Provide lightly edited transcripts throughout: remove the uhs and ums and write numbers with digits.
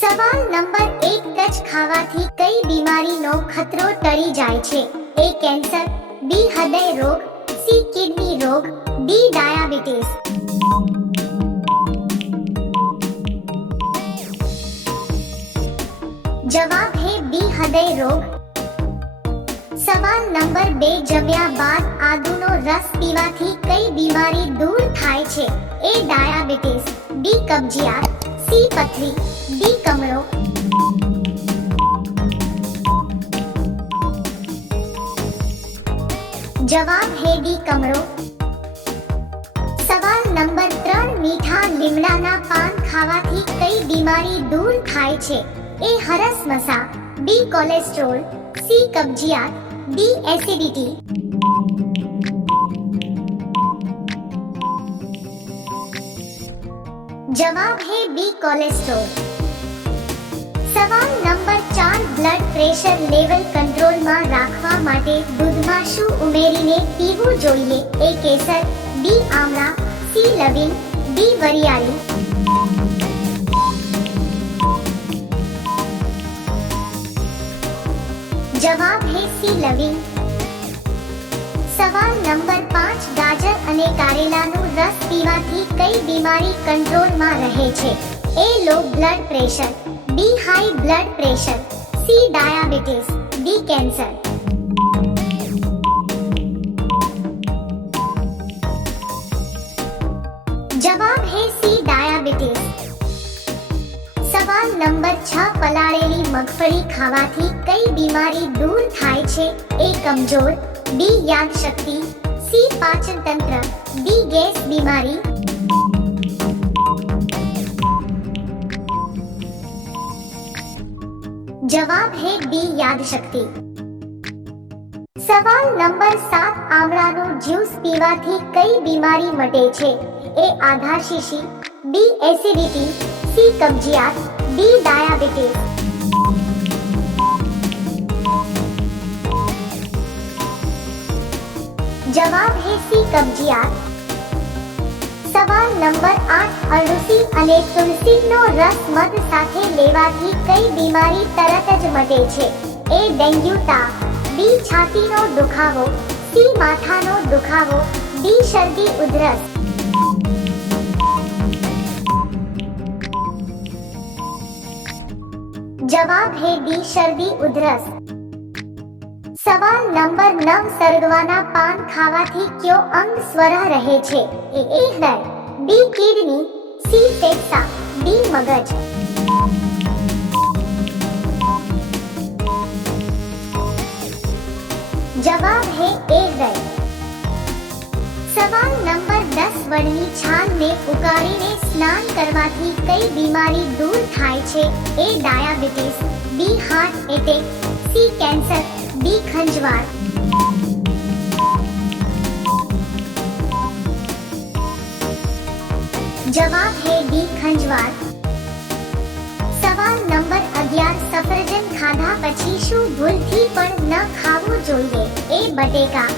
સવાલ number 1 touch ખાવાથી કઈ બીમારીનો ખતરો ટળી જાય છે? એ કેન્સર, બી હૃદય રોગ, સી કિડની રોગ, ડી ડાયાબિટીસ. જવાબ હે બી હૃદય રોગ. સવાલ નંબર 2 જમ્યા બાદ આદુનો રસ પીવાથી કઈ બીમારી દૂર થાય છે? એ ડાયાબિટીસ, બી કબજિયાત, સી પથરી, ડી કમળો. જવાબ હે ડી કમળો. સવાલ નંબર 3 મીઠા લીમડાના પાન ખાવાથી કઈ બીમારી દૂર થાય છે? એ હરસમસા, બી કોલેસ્ટ્રોલ, સી કબજિયાત, ડી એસિડિટી. જવાબ હે બી કોલેસ્ટ્રોલ. સવાલ નંબર 4 બ્લડ પ્રેશર લેવલ કંટ્રોલમાં રાખવા માટે દૂધમાં શું ઉમેરીને પીવું જોઈએ? એ કેસર, બી આમળા, સી લવિંગ, ડી વરિયાળી. જવાબ હે સી લવિંગ. સવાલ નંબર 5 ગાજર અને કારેલાનું રસ પીવાથી કઈ બીમારી કંટ્રોલમાં રહે છે? A low blood pressure, B high blood pressure, C diabetes, D cancer. જવાબ હે સી ડાયાબિટીસ. સવાલ નંબર 6 પલાળેલી મગફળી ખાવાથી કઈ બીમારી દૂર થાય છે? એ કમજોર, બી યાદશક્તિ, સી પાચન તંત્ર, ડી ગેસ બીમારી. જવાબ હે બી યાદશક્તિ. સવાલ નંબર 7 આમળાનો જ્યુસ પીવાથી કઈ બીમારી મટે છે? એ આધાશીશી, બી એસિડિટી, સી કબજિયાત, ડી ડાયાબિટીસ. જવાબ હે સી કબજિયાત. સવાલ નંબર 8 અરડુસી અને તુલસીનો રસ મધ સાથે લેવાથી કઈ બીમારી તરત જ મટે છે? એ ડેન્ગ્યુ તાવ, બી છાતીનો દુખાવો, સી માથાનો દુખાવો, ડી શરદી ઉધરસ. જવાબ હે ડી શરદી ઉધરસ. સવાલ નંબર 9 સરગવાના પાન ખાવાથી કયો અંગ સ્વરહ રહે છે? એ હૃદય, બી કિડની, સી ફેફસા, ડી મગજ. જવાબ હે એ હૃદય. સવાલ નંબર 10 વડની છાલને ઉકાળીને સ્નાન કરવાથી કઈ બીમારી દૂર થાય છે? A diabetes, B heart attack, C cancer, D ખંજવાળ. જવાબ હે ડી ખંજવાળ. સવાલ નંબર 11 સફરજન ખાધા પછી શું ભૂલથી પણ ન ખાવું જોઈએ? એ બટેકા,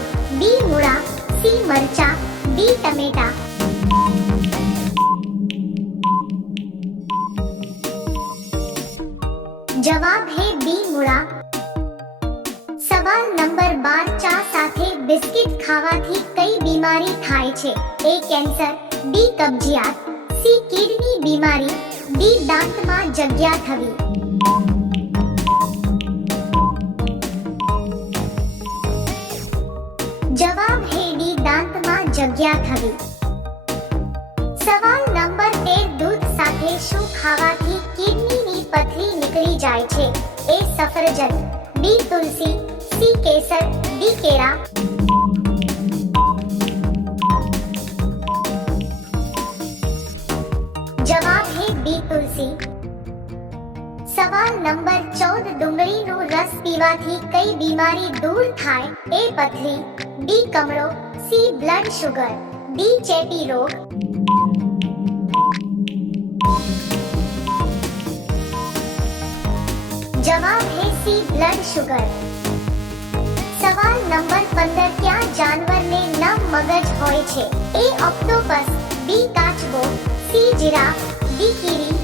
બી મૂળા, સી મરચા, ડી ટમેટા. જવાબ હે બી મૂળા. સવાલ નંબર 12 ચા સાથે બિસ્કિટ ખાવાથી કઈ બીમારી થાય છે? એ કેન્સર, બી કબજિયાત, સી કિડની બીમારી, ડી દાંતમાં જગ્યા થવી. જવાબ હે ડી દાંતમાં જગ્યા થવી. સવાલ નંબર 13 દૂધ સાથે શું ખાવાથી કિડનીની પથરી નીકળી જાય છે? એ સફરજન, બી તુલસી, સી કેસર, ડી કેળા. જવાબ હે બી તુલસી. સવાલ નંબર 14 ડુંગળીનો રસ પીવાથી કઈ બીમારી દૂર થાય? એ પથરી, ડી કમળો, સી બ્લડ શુગર, ડી ચેપી રોગ. જવાબ હે સી બ્લડ શુગર. સવાલ નંબર 15 કયા જાનવરને નવ મગજ હોય છે? એ ઓક્ટોપસ, બી કાચબો, સી જીરાફ, ડી કીડી.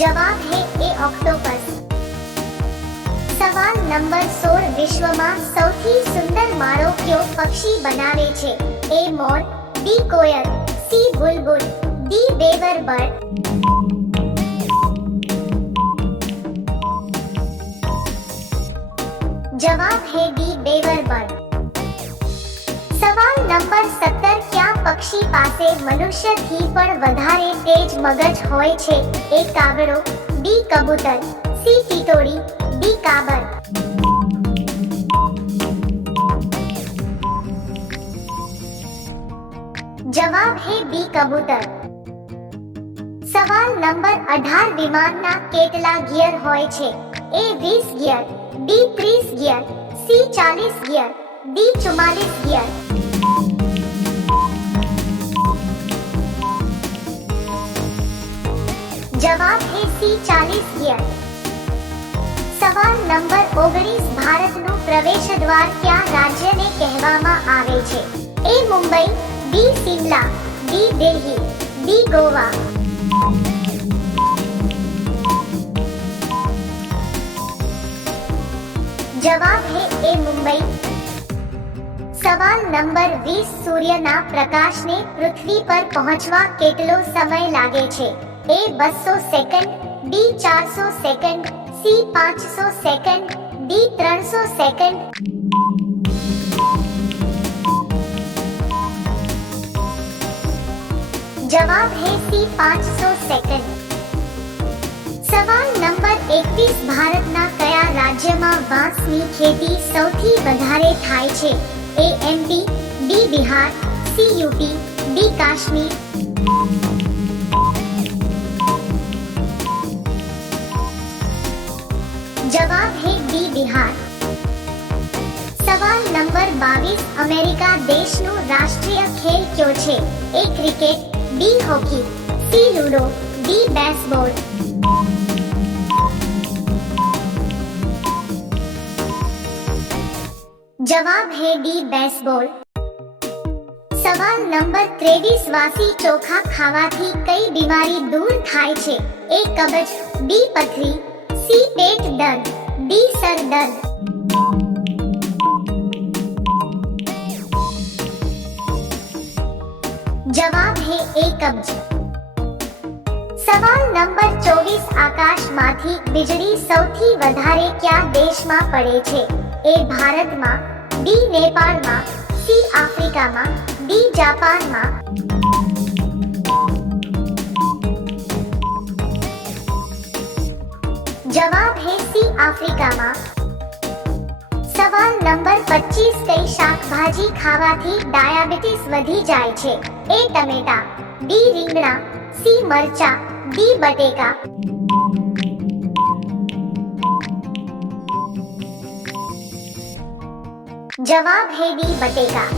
જવાબ હે એ ઓક્ટોપસ। સવાલ નંબર 16 વિશ્વમાં સૌથી સુંદર માળો કયો પક્ષી બનાવે છે? એ મોર, બી કોયલ, સી બુલબુલ, ડી બેવર બર્ડ। જવાબ હે ડી બેવર બર્ડ। સવાલ નંબર 17 કયા પક્ષી પાસે મનુષ્યથી પણ વધારે તેજ મગજ હોય છે? એ કાગડો, બી કબૂતર, સી ટીટોડી, ડી કાબર। જવાબ હે બી કબૂતર। સવાલ નંબર 18 વિમાનના કેટલા ગિયર હોય છે? એ 20 ગિયર, બી 30 gear, C 40 gear, D 44 gear. જવાબ હે સી 40 ગિયર। સવાલ નંબર 19 ભારતનું પ્રવેશદ્વાર કયા રાજ્યને કહેવામાં આવે છે? એ મુંબઈ, બી સિમલા, ડી દિલ્હી, ડી ગોવા। જવાબ હે એ મુંબઈ। સવાલ નંબર 20 સૂર્યના પ્રકાશને પૃથ્વી પર પહોંચવા કેટલો સમય લાગે છે? એ 200 સેકન્ડ, બી 400 second, C 500 second, D 300 second. જવાબ હે સી 500 સેકન્ડ। સવાલ નંબર 21 ભારતના કયા રાજ્યમાં વાંસની ખેતી સૌથી વધારે થાય છે? A MP, B Bihar, C UP, D Kashmir. જવાબ હે બી બિહાર। સવાલ નંબર 22 અમેરિકા દેશનો રાષ્ટ્રીય ખેલ કયો છે? A cricket, B hockey, C ludo, D baseball. જવાબ હે ડી બેસબોલ। સવાલ નંબર 23 વાસી ચોખા ખાવાથી કઈ બીમારી દૂર થાય છે? એ કબજ, બી પથરી, સી પેટ દર્દ, ડી સર દર્દ। જવાબ હે એ કબજ। સવાલ નંબર 24 આકાશમાંથી વીજળી સૌથી વધારે કયા દેશમાં પડે છે? એ ભારતમાં, બી નેપાળમાં, સી આફ્રિકામાં, ડી જાપાનમાં। જવાબ હે સી આફ્રિકામાં। સવાલ નંબર 25 કઈ શાકભાજી ખાવાથી ડાયાબિટીસ વધી જાય છે? એ ટમેટા, બી રીંગણા, સી મરચા, ડી બટેકા। જવાબ હે ડી બટેકા।